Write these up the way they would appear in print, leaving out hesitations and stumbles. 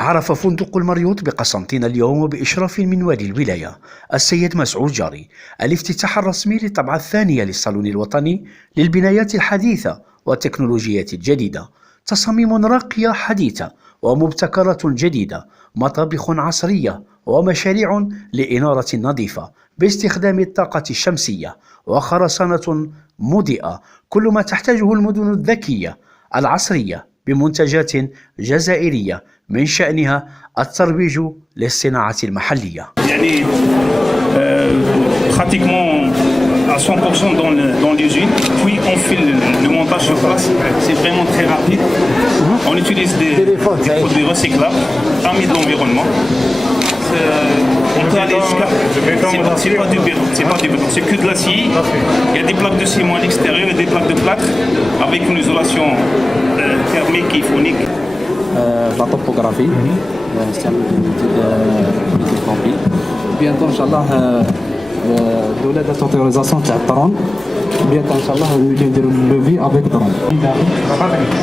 عرف فندق المريوط بقسنطينة اليوم بإشراف من والي الولاية السيد مسعود جاري الافتتاح الرسمي للطبعة الثانية للصالون الوطني للبنايات الحديثة والتكنولوجيات الجديدة. تصاميم راقية حديثة ومبتكرات جديدة، مطابخ عصرية ومشاريع لإنارة نظيفة باستخدام الطاقة الشمسية وخرسانة مضيئة، كل ما تحتاجه المدن الذكية العصرية بمنتجات جزائرية من شأنها الترويج للصناعة المحلية. يعني pratiquement à 100% dans l'usine, puis on fait le montage sur place. C'est vraiment très rapide. On utilise des produits recyclables, amis de l'environnement. On peut aller jusqu'à. C'est pas du béton, c'est que de l'acier. Il y a des plaques de ciment à l'extérieur et des plaques de plâtre avec une isolation thermique et phonique. La topographie, نستعمل كومبي. بيانتو ان شاء الله الدولة دارت اوتوريزاسيون تاع الدرون. بيانتو ان شاء الله نديرو لوفي افيك درون.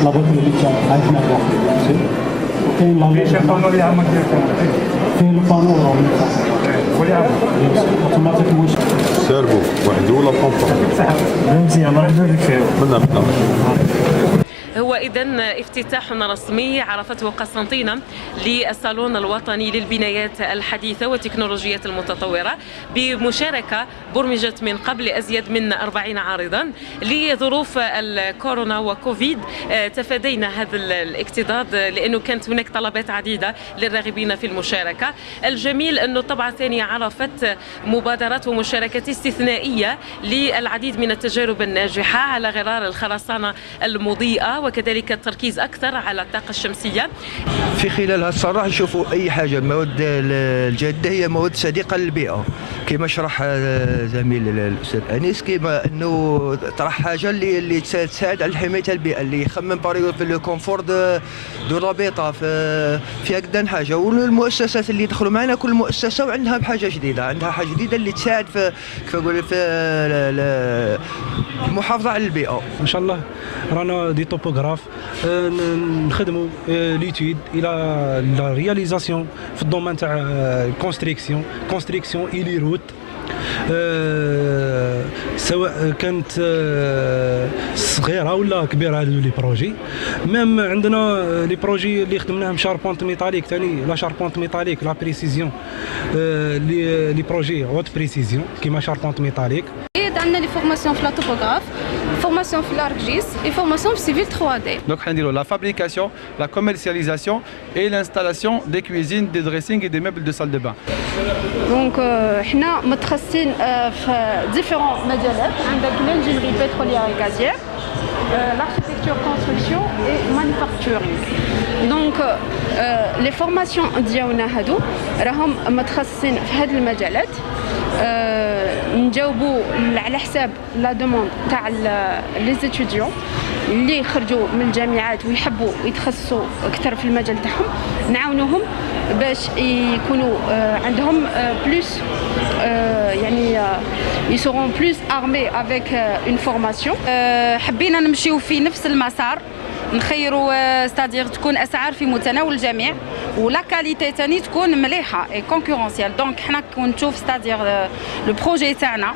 لا بوت اللي عندنا كاين لا بانو اللي عمك فين البانو اوتوماتيك واش سيرفو وحده ولا بومبا مزيان الله يبارك فيك. هو إذن افتتاح رسمي عرفته قسنطينة للصالون الوطني للبنايات الحديثة والتكنولوجيات المتطورة بمشاركة برمجت من قبل أزيد من 40 عارضا. لظروف الكورونا وكوفيد تفادينا هذا الاكتظاظ لأنه كانت هناك طلبات عديدة للراغبين في المشاركة. الجميل أنه الطبعة الثانية عرفت مبادرات ومشاركات استثنائية للعديد من التجارب الناجحة على غرار الخرسانة المضيئة وكذلك التركيز أكثر على الطاقة الشمسية. في خلالها الصراحة نشوفوا أي حاجة المواد الجادة هي مواد صديقة للبيئة كما شرح زميل الأستاذ أنيس، كما أنه طرح حاجة اللي تساعد على حماية البيئة، اللي يخمم باريو في الكونفور دو لابيطا في هكذا حاجة. والمؤسسات اللي يدخلوا معنا كل مؤسسة وعندها بحاجة جديدة، عندها حاجة جديدة اللي تساعد في كيف نقول في المحافظة على البيئة. إن شاء الله رانا دي توبوغراف نخدموا ليتود الى لا رياليزاسيون في الدومين تاع كونستريكسيون اي روت، سواء كانت صغيره ولا كبيره. هذو لي بروجي ميم عندنا لي بروجي اللي خدمناهم شاربونت ميتاليك ثاني، لا شاربونت ميتاليك لا بريسيزيون، لي بروجي هوت بريسيزيون كيما شاربونت ميتاليك. عندنا لي فورماسيون في لا توبوغراف، formation في l'ArcGIS et formation في civil 3D. Donc la fabrication, la commercialisation et l'installation des cuisines, des dressings et des meubles de salle de bain. Donc احنا متخصصين في différents مجالات. عندك l'ingénierie pétrolière et gazière, l'architecture, construction et manufacturing. Donc les formations ديالنا هادو راهم متخصصين في هاد المجالات. نجاوبوا على حساب لا دوموند تاع لي ستوديون اللي خرجوا من الجامعات ويحبوا يتخصصوا اكثر في المجال تاعهم، نعاونوهم باش يكونوا عندهم بلوس يعني يسورون بلوس ارمي افيك اون فورماسيون. حبينا نمشيو في نفس المسار، نخيروا ستادير تكون اسعار في متناول الجميع ولا كاليتي ثاني تكون مليحه اي كونكورونسيال. دونك حنا كنشوف ستادير لو بروجي تاعنا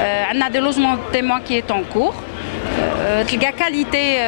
عندنا دي لوجمون تيمون كي اي طون كور، تلقى كاليتي